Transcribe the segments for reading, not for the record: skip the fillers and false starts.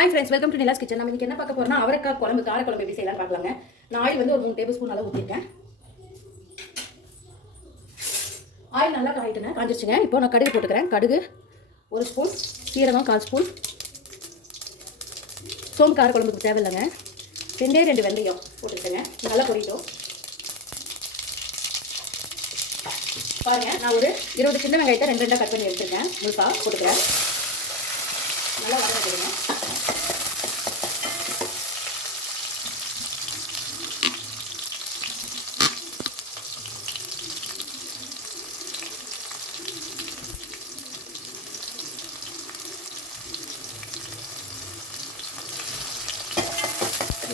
Hi friends, welcome to Nila's kitchen. நம்ம இன்னைக்கு என்ன பார்க்க போறோம்னா அவரைக்காய் குழம்பு, கார குழம்பு எப்படி செய்யலாம் பார்க்கலாங்க. நான் ஆயில் வந்து ஒரு 3 டேபிள் ஸ்பூன் அளவு ஊற்றிருக்கேன். ஆயில் நல்லா காயிட்டுங்க, காஞ்சிருச்சுங்க. இப்போ நான் கடுகு போட்டுக்கிறேன். கடுகு 1 ஸ்பூன், சீரகம் 1/4 ஸ்பூன், சோம்பு கார குழம்புக்கு தேவையில்லைங்க. 2 வெந்தயம் போட்டுக்கிட்டேங்க. நல்லா பொரியட்டும். பாருங்க, நான் ஒரு 20 சின்ன வெங்காயத்தை 2 கட் பண்ணி எடுத்துருக்கேன். முழுசா போட்டுக்கிறேன். நல்லா வதக்கிடுங்க.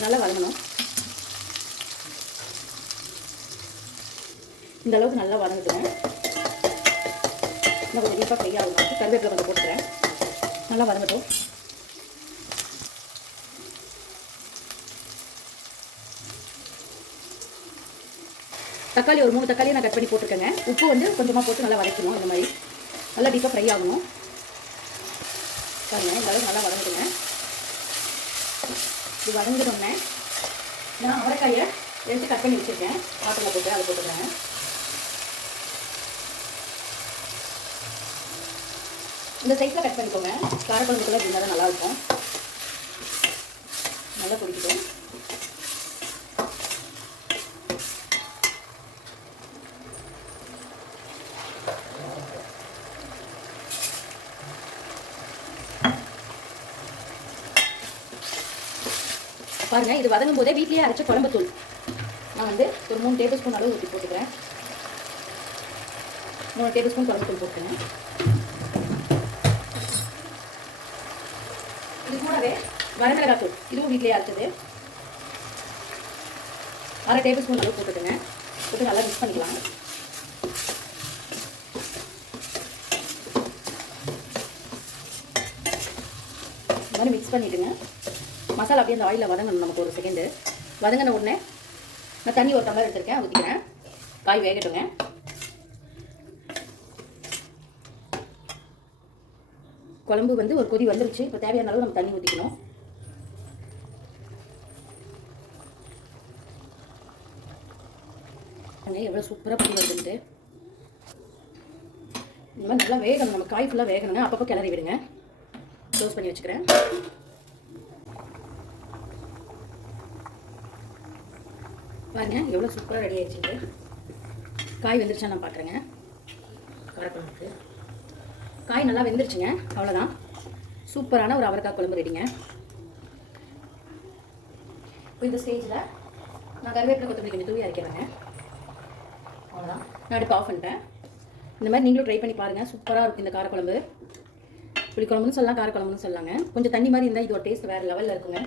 நல்லா வதங்கணும். இந்த அளவுக்கு நல்லா வதங்கிட்டுங்க. இன்னும் கொஞ்சம் டீப்பாக ஃப்ரை ஆகும். கருவேப்பிலை கொஞ்சம் போட்டுக்கிறேன். நல்லா வதங்கட்டும். தக்காளி ஒரு 3 தக்காளியை நான் கட் பண்ணி போட்டிருக்கேங்க. உப்பு வந்து கொஞ்சமாக போட்டு நல்லா வதக்கணும். இந்த மாதிரி நல்லா டீப்பாக ஃப்ரை ஆகணும். பாருங்க, இந்த அளவுக்கு நல்லா வதங்கிடுங்க. இது வதங்கிட்டோன்னே நான் அவரைக்காயை எடுத்து கட் பண்ணி வச்சுருக்கேன். பாத்திரத்தில் போட்டு அதை போட்டுக்கிறேன். இந்த சைஸில் கட் பண்ணிக்கோங்க. காரக்குழம்புக்குள்ள இப்படி தான் நல்லாயிருக்கும். நல்லா பிடிக்கிட்டோம். பாருங்க, இது வதங்கும் போதே வீட்லேயே அரைச்ச குழம்பு தூள் நான் வந்து ஒரு 3 டேபிள் ஸ்பூன் அளவு ஊற்றி போட்டுக்கிறேன். 3 டேபிள் ஸ்பூன் குழம்பு தூள் போட்டுக்கிறேன். இது கூடவே வரமிளகாய் தூள், இதுவும் வீட்லேயே அரைச்சது 1/2 டேபிள் ஸ்பூன் அளவு போட்டுக்கோங்க. போட்டு நல்லா மிக்ஸ் பண்ணிக்கலாம். இந்த மாதிரி மிக்ஸ் பண்ணிவிடுங்க. மசாலா அப்படியே அந்த ஆயிலில் வதங்கணும். நமக்கு ஒரு செகண்டு வதங்கின உடனே நான் தண்ணி ஒரு டம்ளர் எடுத்துருக்கேன், ஊற்றிக்கிறேன். காய் வேகட்டுங்க. குழம்பு வந்து ஒரு கொதி வந்துருச்சு. இப்போ தேவையான அளவு நம்ம தண்ணி ஊற்றிக்கணும். எவ்வளோ சூப்பராக கொதி வருதுன்ட்டு. இந்த மாதிரி நல்லா வேகணும். நம்ம காய் ஃபுல்லாக வேகணுங்க. அப்பப்போ கிளறி விடுங்க. க்ளோஸ் பண்ணி வச்சுக்கிறேன். பாருங்க, எவ்வளோ சூப்பராக ரெடி ஆகிடுச்சு. காய் வெந்துருச்சா நான் பார்க்குறேங்க. காரக்குழம்புக்கு காய் நல்லா வெந்துருச்சுங்க. அவ்வளோதான், சூப்பரான ஒரு அவரைக்காய் குழம்பு ரெடிங்க. இப்போ இந்த ஸ்டேஜில் நான் கருவேப்பிலை கொத்தமல்லி கொஞ்சம் தூவி அரைக்கிறேங்க. அவ்வளோதான், நான் அடுப்பு ஆஃப் பண்ணிட்டேன். இந்த மாதிரி நீங்களும் ட்ரை பண்ணி பாருங்கள். சூப்பராக இருக்கும் இந்த காரக்குழம்பு. புளிக்குழம்புன்னு சொல்லலாம், காரக்குழம்புன்னு சொல்லலாங்க. கொஞ்சம் தண்ணி மாதிரி இருந்தால் இதோட டேஸ்ட் வேறு லெவலில் இருக்குங்க.